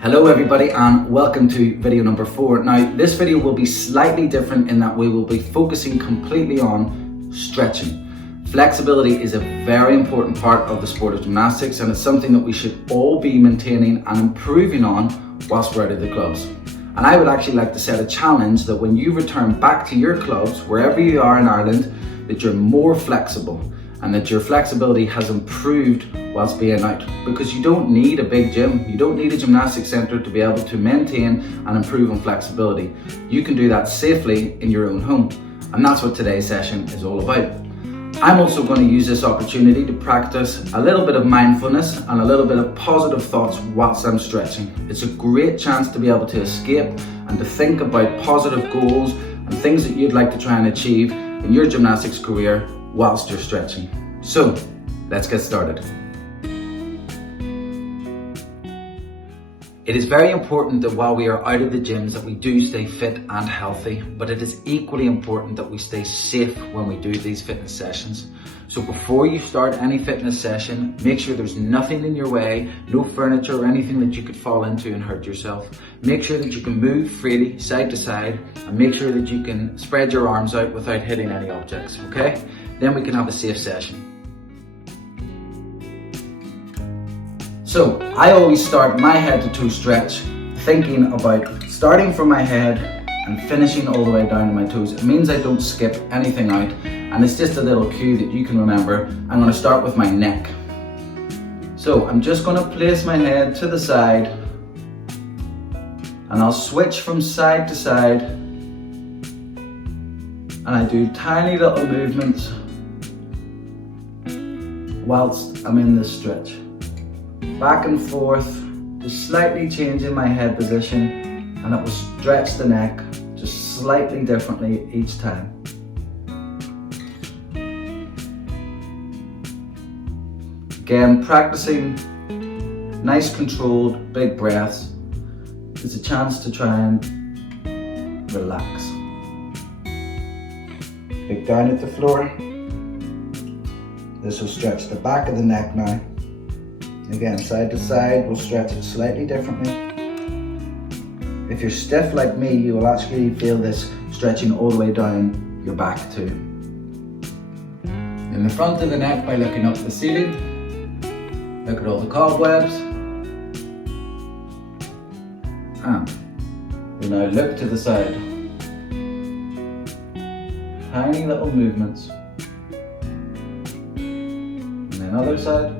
Hello everybody and welcome to video number 4. Now this video will be slightly different in that we will be focusing completely on stretching. Flexibility is a very important part of the sport of gymnastics and it's something that we should all be maintaining and improving on whilst we're out of the clubs. And I would actually like to set a challenge that when you return back to your clubs, wherever you are in Ireland, that you're more flexible and that your flexibility has improved whilst being out, because you don't need a big gym, you don't need a gymnastics centre to be able to maintain and improve on flexibility. You can do that safely in your own home, and that's what today's session is all about. I'm also going to use this opportunity to practice a little bit of mindfulness and a little bit of positive thoughts whilst I'm stretching. It's a great chance to be able to escape and to think about positive goals and things that you'd like to try and achieve in your gymnastics career whilst you're stretching. So, let's get started. It is very important that while we are out of the gyms that we do stay fit and healthy, but it is equally important that we stay safe when we do these fitness sessions. So before you start any fitness session, make sure there's nothing in your way, no furniture or anything that you could fall into and hurt yourself. Make sure that you can move freely side to side and make sure that you can spread your arms out without hitting any objects, okay? Then we can have a safe session. So I always start my head to toe stretch thinking about starting from my head and finishing all the way down to my toes. It means I don't skip anything out, and it's just a little cue that you can remember. I'm going to start with my neck. So I'm just going to place my head to the side and I'll switch from side to side, and I do tiny little movements whilst I'm in this stretch. Back and forth, just slightly changing my head position, and it will stretch the neck just slightly differently each time. Again, practicing nice controlled big breaths is a chance to try and relax. Look down at the floor. This will stretch the back of the neck now. Again, side to side, we'll stretch it slightly differently. If you're stiff like me, you will actually feel this stretching all the way down your back too. In the front of the neck by looking up at the ceiling, look at all the cobwebs. And we now look to the side. Tiny little movements. And then other side.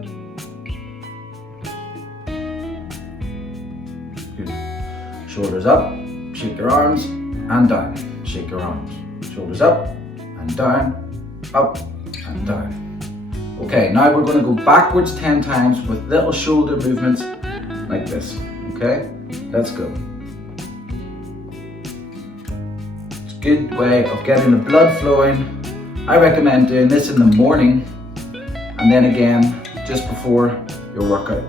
Shoulders up, shake your arms, and down. Shake your arms. Shoulders up, and down, up, and down. Okay, now we're going to go backwards 10 times with little shoulder movements like this. Okay, let's go. It's a good way of getting the blood flowing. I recommend doing this in the morning, and then again just before your workout.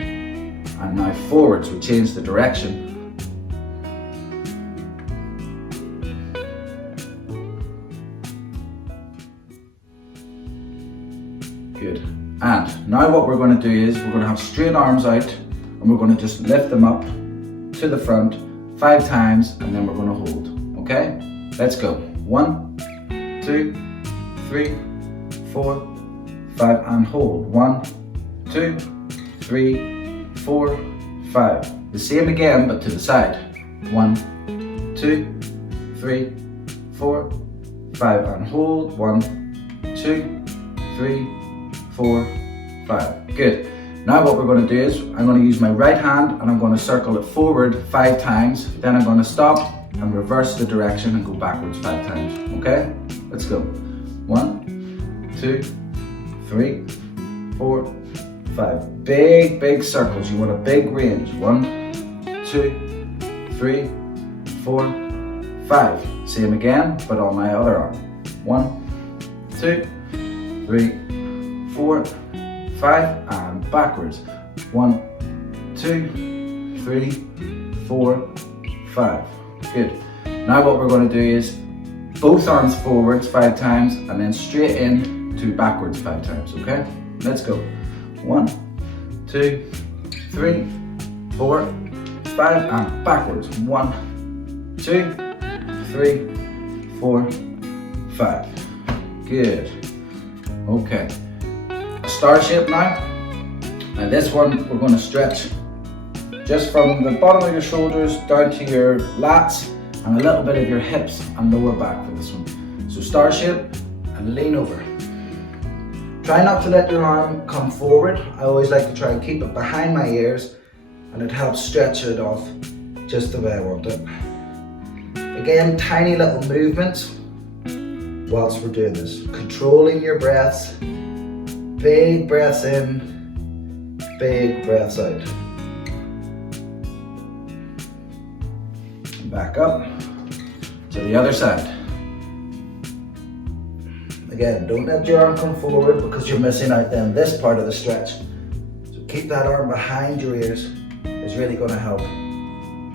And now forwards, we change the direction. Good. And now what we're going to do is we're going to have straight arms out and we're going to just lift them up to the front 5 times and then we're going to hold. Okay? Let's go. 1, 2, 3, 4, 5 and hold. 1, 2, 3, 4, 5. The same again, but to the side. 1, 2, 3, 4, 5, and hold. 1, 2, 3, 4, 5. Good. Now what we're going to do is I'm going to use my right hand and I'm going to circle it forward 5 times. Then I'm going to stop and reverse the direction and go backwards 5 times. Okay? Let's go. 1, 2, 3, 4, 5. Big circles. You want a big range. 1, 2, 3, 4, 5. Same again, but on my other arm. 1, 2, 3, 4, 5, and backwards. 1, 2, 3, 4, 5. Good. Now what we're going to do is both arms forwards 5 times and then straight in to backwards 5 times. Okay? Let's go. 1, 2, 3, 4, 5, and backwards. 1, 2, 3, 4, 5. Good. Okay. A star shape now. And this one we're going to stretch just from the bottom of your shoulders down to your lats and a little bit of your hips and lower back for this one. So star shape and lean over. Try not to let your arm come forward. I always like to try and keep it behind my ears, and it helps stretch it off just the way I want it. Again, tiny little movements whilst we're doing this. Controlling your breaths. Big breaths in, big breaths out. Back up to the other side. Again, don't let your arm come forward because you're missing out then this part of the stretch. So keep that arm behind your ears. It's really going to help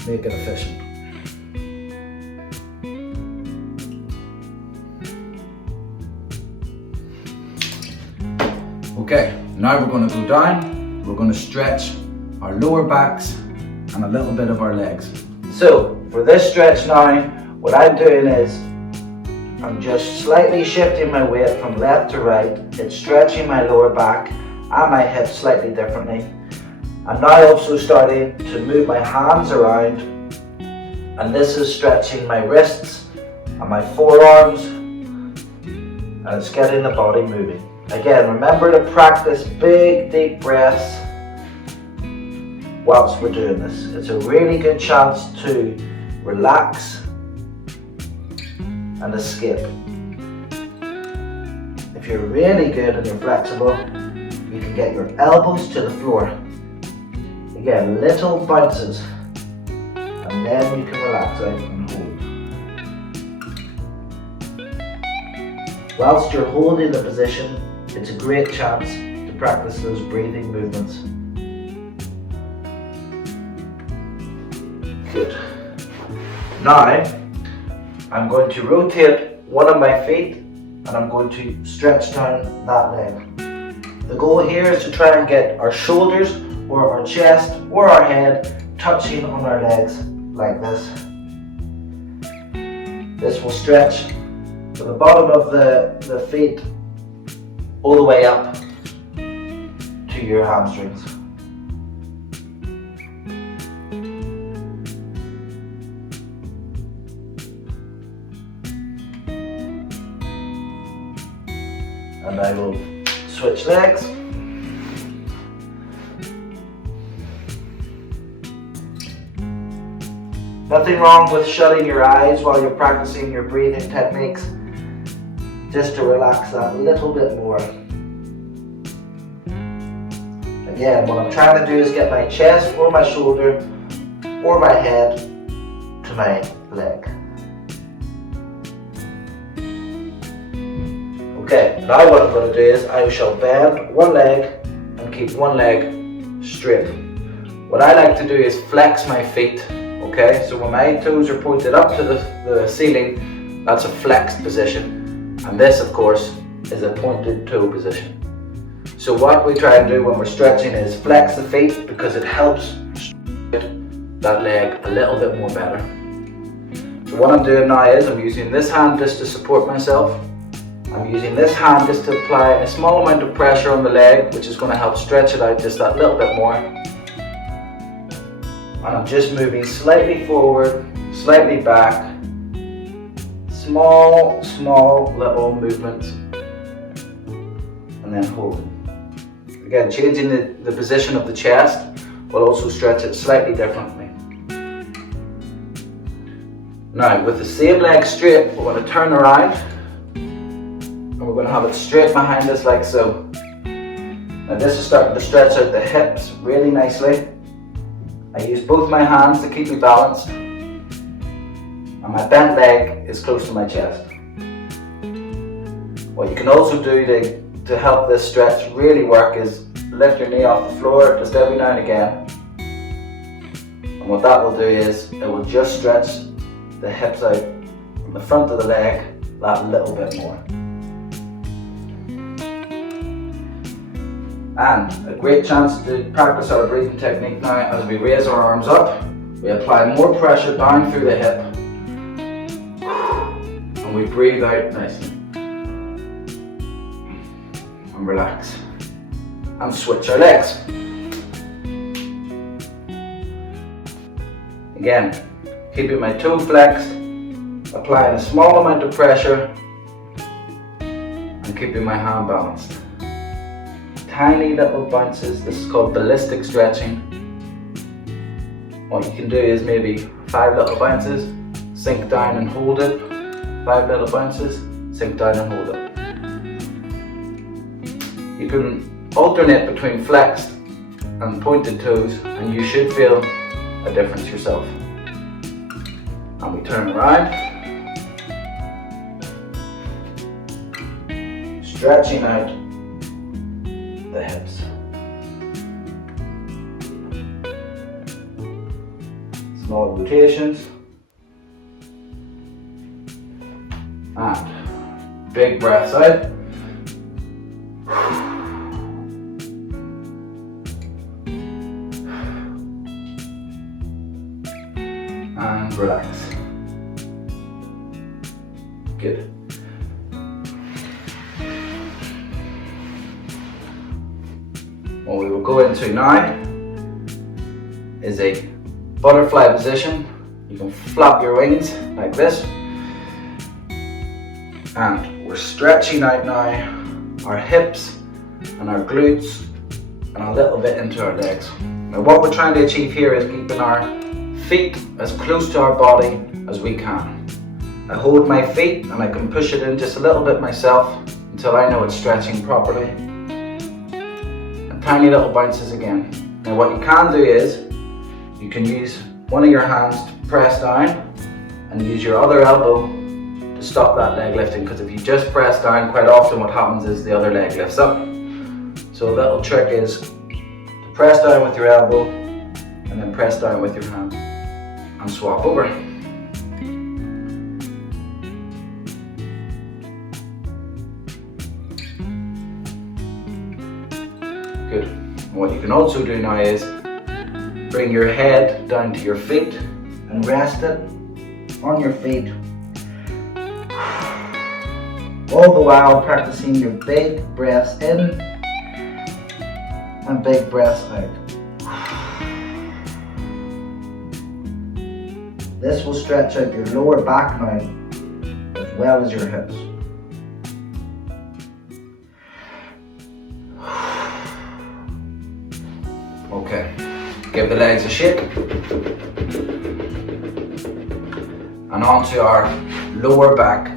make it efficient. Okay, now we're going to go down. We're going to stretch our lower backs and a little bit of our legs. So for this stretch now, what I'm doing is I'm just slightly shifting my weight from left to right. It's stretching my lower back and my hips slightly differently. I'm now also starting to move my hands around, and this is stretching my wrists and my forearms, and it's getting the body moving. Again, remember to practice big deep breaths whilst we're doing this. It's a really good chance to relax and escape. If you're really good and you're flexible, you can get your elbows to the floor. Again, little bounces, and then you can relax out and hold. Whilst you're holding the position, it's a great chance to practice those breathing movements. Good. Now, I'm going to rotate one of my feet and I'm going to stretch down that leg. The goal here is to try and get our shoulders or our chest or our head touching on our legs like this. This will stretch from the bottom of the feet all the way up to your hamstrings. And I will switch legs. Nothing wrong with shutting your eyes while you're practicing your breathing techniques, just to relax that a little bit more. Again, what I'm trying to do is get my chest or my shoulder or my head to my leg. Okay, now what I'm going to do is I shall bend one leg and keep one leg straight. What I like to do is flex my feet. Okay, so when my toes are pointed up to the ceiling, that's a flexed position. And this, of course, is a pointed toe position. So what we try and do when we're stretching is flex the feet because it helps stretch that leg a little bit more better. So what I'm doing now is I'm using this hand just to support myself. I'm using this hand just to apply a small amount of pressure on the leg, which is going to help stretch it out just that little bit more. And I'm just moving slightly forward, slightly back, small little movements, and then holding. Again, changing the position of the chest will also stretch it slightly differently. Now, with the same leg straight, we're going to turn around, and we're going to have it straight behind us like so. Now this is starting to stretch out the hips really nicely. I use both my hands to keep me balanced, and my bent leg is close to my chest. What you can also do to help this stretch really work is lift your knee off the floor just every now and again. And what that will do is it will just stretch the hips out from the front of the leg that little bit more. And a great chance to practice our breathing technique now. As we raise our arms up, we apply more pressure down through the hip, and we breathe out nicely. And relax. And switch our legs. Again, keeping my toe flexed, applying a small amount of pressure, and keeping my hand balanced. Tiny little bounces. This is called ballistic stretching. What you can do is maybe 5 little bounces, sink down and hold it. 5 little bounces, sink down and hold it. You can alternate between flexed and pointed toes, and you should feel a difference yourself. And we turn around, stretching out the hips. Small rotations. And big breaths out. And relax. Good. What we will go into now is a butterfly position. You can flap your wings like this. And we're stretching out now our hips and our glutes and a little bit into our legs. Now what we're trying to achieve here is keeping our feet as close to our body as we can. I hold my feet and I can push it in just a little bit myself until I know it's stretching properly. And tiny little bounces again. Now what you can do is, you can use one of your hands to press down and use your other elbow to stop that leg lifting, because if you just press down, quite often what happens is the other leg lifts up. So a little trick is to press down with your elbow and then press down with your hand and swap over. Good. And what you can also do now is bring your head down to your feet and rest it on your feet. All the while practicing your big breaths in and big breaths out. This will stretch out your lower back now as well as your hips. Okay, give the legs a shake. And onto our lower back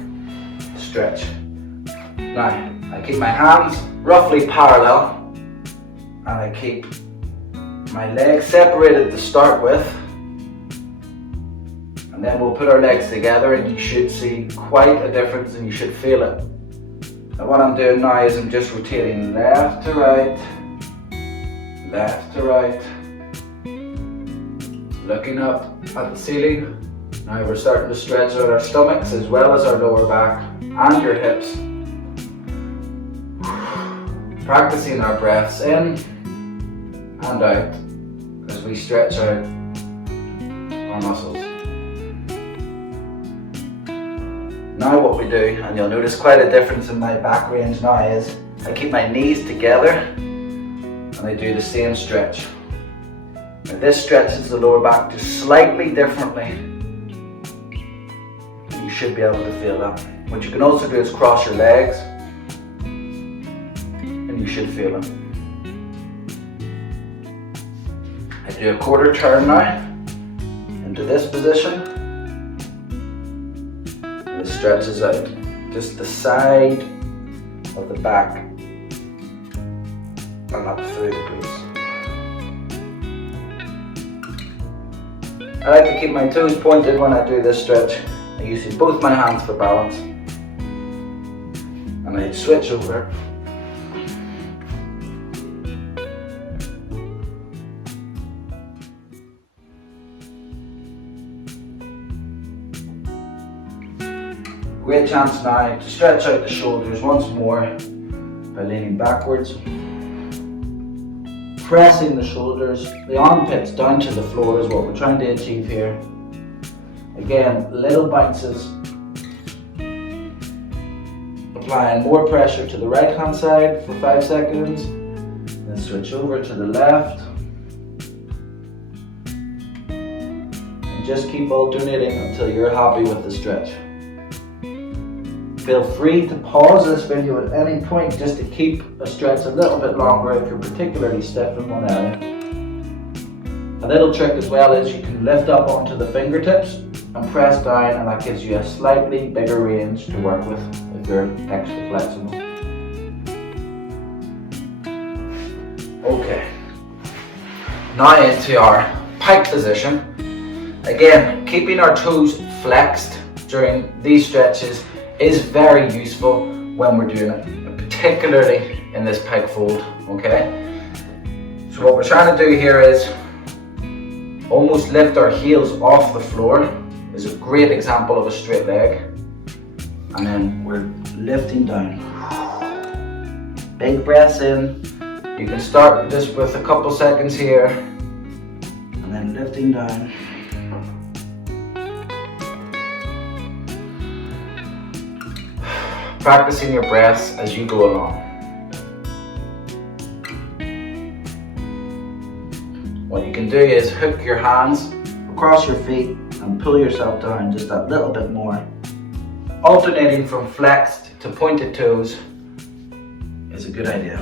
stretch. Now, I keep my hands roughly parallel and I keep my legs separated to start with. And then we'll put our legs together and you should see quite a difference and you should feel it. And what I'm doing now is I'm just rotating left to right, left to right, looking up at the ceiling. Now we're starting to stretch out our stomachs as well as our lower back and your hips. Practicing our breaths in and out as we stretch out our muscles. Now what we do, and you'll notice quite a difference in my back range now, is I keep my knees together and I do the same stretch. Now this stretches the lower back just slightly differently. You should be able to feel that. What you can also do is cross your legs and you should feel them. I do a quarter turn now into this position. And it stretches out just the side of the back and up through the glutes. I like to keep my toes pointed when I do this stretch. I use both my hands for balance. And I switch over. Great chance now to stretch out the shoulders once more by leaning backwards pressing the shoulders, the armpits down to the floor is what we're trying to achieve here. Again, little bounces. Applying more pressure to the right hand side for 5 seconds. Then switch over to the left. And just keep alternating until you're happy with the stretch. Feel free to pause this video at any point just to keep a stretch a little bit longer if you're particularly stiff in one area. A little trick as well is you can lift up onto the fingertips and press down, and that gives you a slightly bigger range to work with if you're extra flexible. Okay, now into our pike position. Again, keeping our toes flexed during these stretches is very useful when we're doing it, particularly in this pike fold, okay? So what we're trying to do here is almost lift our heels off the floor. Is a great example of a straight leg. And then we're lifting down. Big breaths in. You can start just with a couple seconds here. And then lifting down. Practicing your breaths as you go along. What you can do is hook your hands across your feet and pull yourself down just that little bit more. Alternating from flexed to pointed toes is a good idea.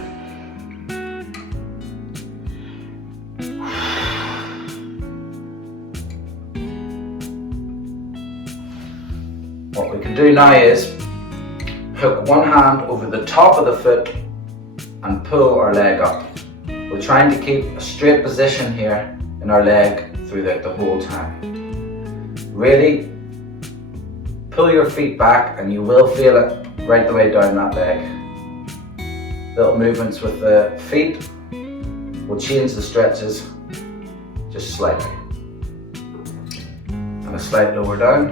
What we can do now is hook one hand over the top of the foot and pull our leg up. We're trying to keep a straight position here in our leg throughout the whole time. Really pull your feet back and you will feel it right the way down that leg. Little movements with the feet will change the stretches just slightly. And a slight lower down.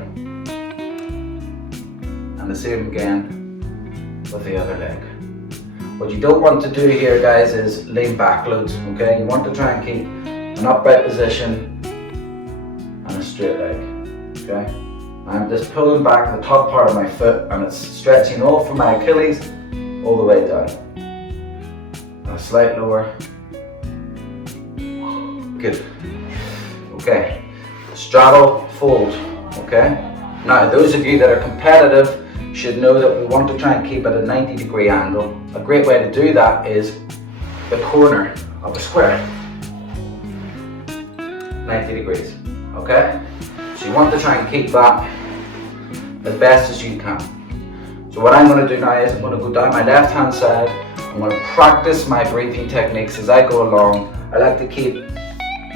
And the same again with the other leg. What you don't want to do here, guys, is lean back loads, okay? You want to try and keep an upright position and a straight leg, okay? I'm just pulling back the top part of my foot and it's stretching all from my Achilles all the way down. And a slight lower. Good. Okay. Straddle, fold, okay? Now, those of you that are competitive should know that we want to try and keep at a 90-degree angle. A great way to do that is the corner of a square. 90 degrees, okay? So you want to try and keep that as best as you can. So what I'm going to do now is I'm going to go down my left hand side. I'm going to practice my breathing techniques as I go along. I like to keep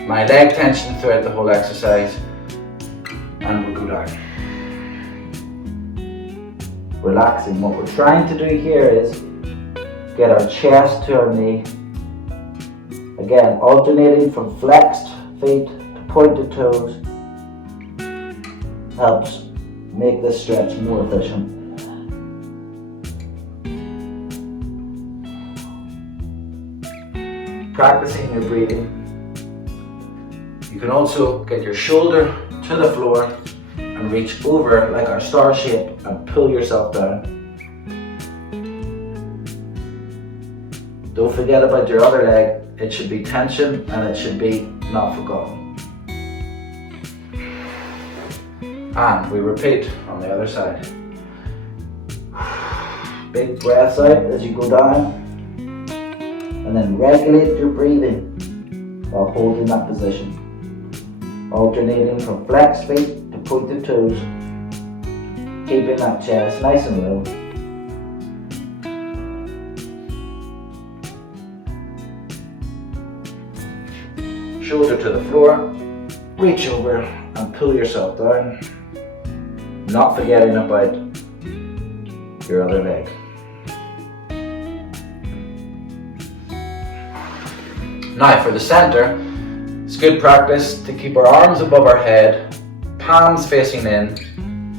my leg tension throughout the whole exercise. And we'll go down. Relaxing. What we're trying to do here is get our chest to our knee. Again, alternating from flexed feet to pointed toes helps make this stretch more efficient. Practicing your breathing. You can also get your shoulder to the floor and reach over like our star shape and pull yourself down. Don't forget about your other leg. It should be tension and it should be not forgotten. And we repeat on the other side. Big breaths out as you go down. And then regulate your breathing while holding that position. Alternating from flexed feet to pointed toes. Keeping that chest nice and low. Shoulder to the floor. Reach over and pull yourself down. Not forgetting about your other leg. Now for the center, it's good practice to keep our arms above our head, palms facing in,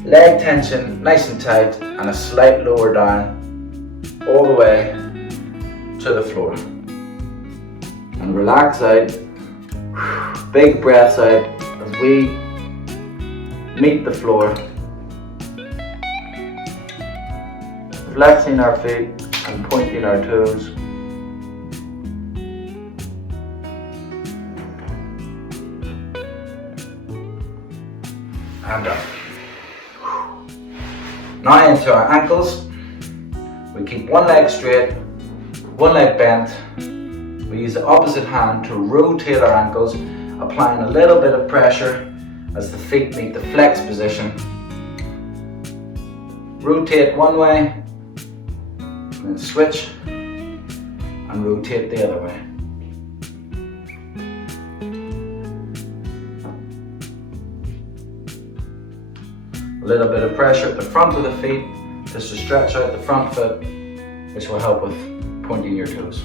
leg tension nice and tight, and a slight lower down all the way to the floor. and relax out. Big breaths out as we meet the floor. Flexing our feet and pointing our toes. And up. Now into our ankles. We keep one leg straight, one leg bent. We use the opposite hand to rotate our ankles, applying a little bit of pressure as the feet meet the flex position. Rotate one way, and then switch, and rotate the other way. A little bit of pressure at the front of the feet just to stretch out the front foot, which will help with pointing your toes.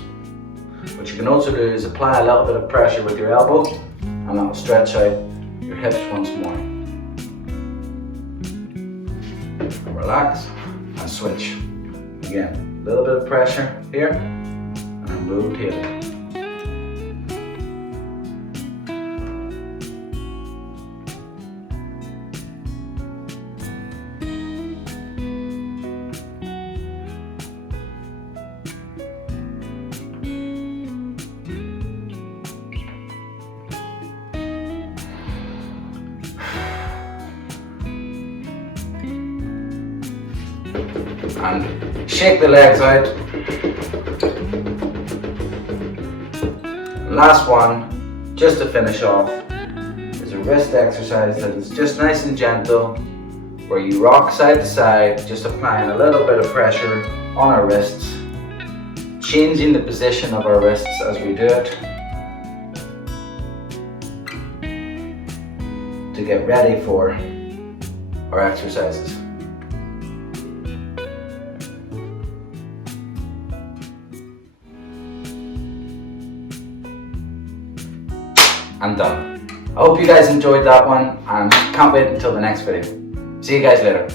What you can also do is apply a little bit of pressure with your elbow, and that will stretch out your hips once more. Relax and switch. Again, a little bit of pressure here and rotate it. And shake the legs out. Last one, just to finish off, is a wrist exercise that is just nice and gentle, where you rock side to side, just applying a little bit of pressure on our wrists, changing the position of our wrists as we do it, to get ready for our exercises. And done. I hope you guys enjoyed that one and can't wait until the next video. See you guys later.